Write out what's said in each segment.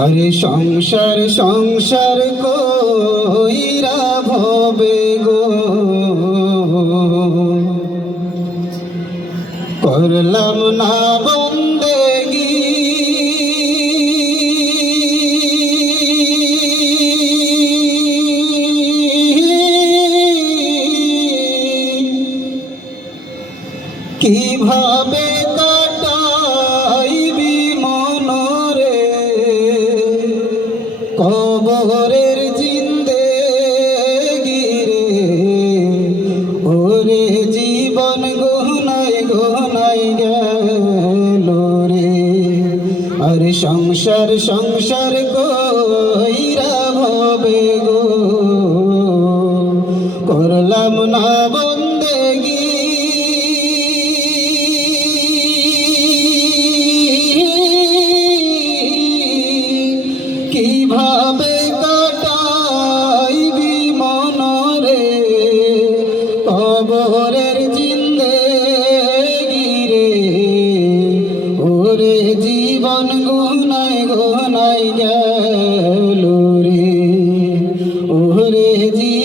আরে সংসার সংসার কইরা ভবে গো। করলাম না বন্দেগি। কীভাবে সংসার সংসার কইরা ভবে গো। করলাম না বন্দেগি। কীভাবে কাটাইবি মনরে? কবরের জিন্দে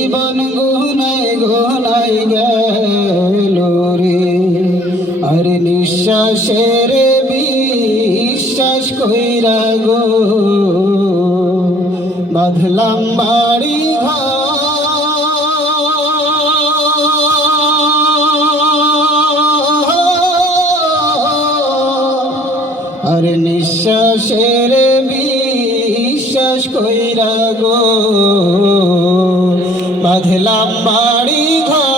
জীবন গুনাই গুনাই গেল রে। আরে নিঃশ্বাসের বিশ্বাস কইরা গো, বাঁধলাম বাড়ি ঘর। আরে নিঃশ্বাসের বিশ্বাস কইরা গো বাঁধলাম বাড়ি ঘর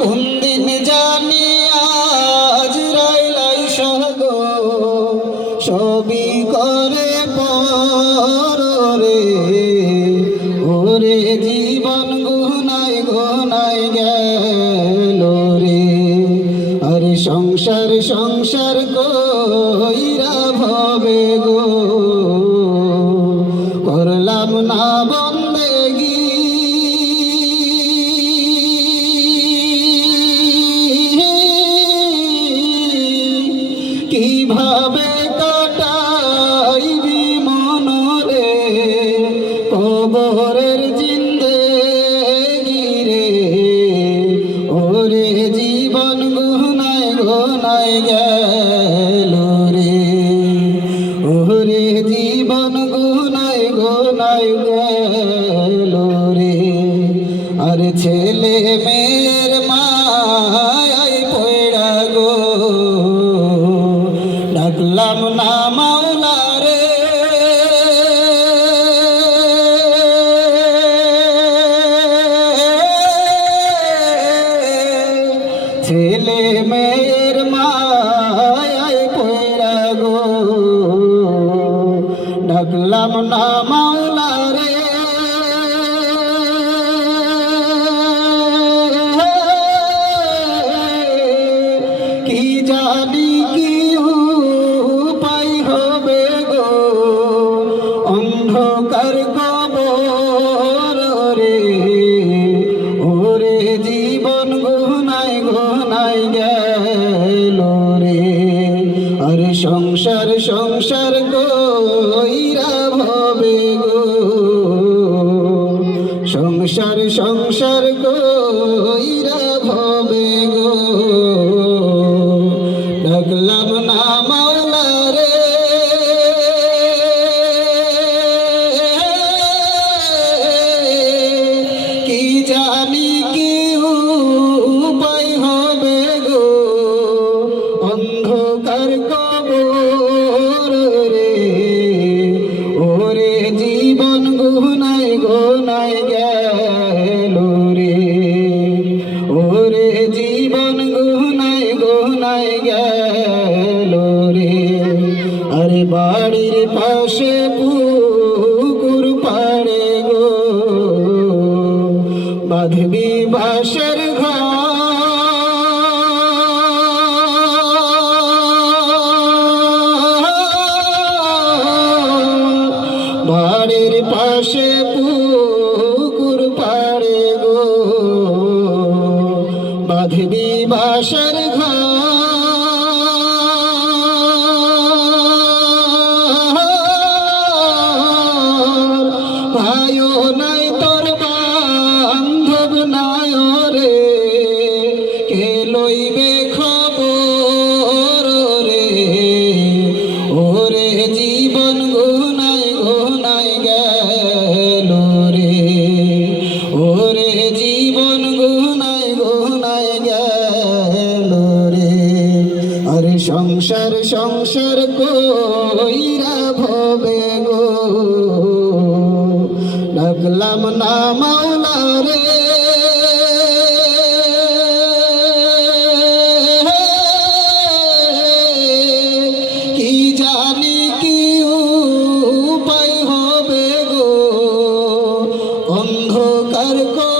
কোন দিন জানি আজ রাইলাই সগো সবই করে পরে ওরে জীবন গুনাই গুনাই গেল রে। আরে সংসার সংসার কইরা জীবন গুনাই গুনাই গেল রে। আর ছেলে মেয়ের মায় পড়া গো। ডাকলাম না মাওলা রে ছেলে মেয়ের মায় ডাকলাম না মাওলা রে। কি জানি কি উপায় হবে গো? অন্ধকার কবর সংসার কইরা ভবে গো। সংসার সংসার কইরা গুনাই গেল রে। ওরে জীবন গুনাই গুনাই গেল রে। আরে বাড়ির পাশে পুকুর পাড়ে গো। বাঁধবি বাসের বাঁধবি বাসর ঘর সংসার সংসার কইরা ভবে গো। ডাকলাম না মাওলা রে কি জানি কি উপায় হবে গো। অন্ধকার কবরে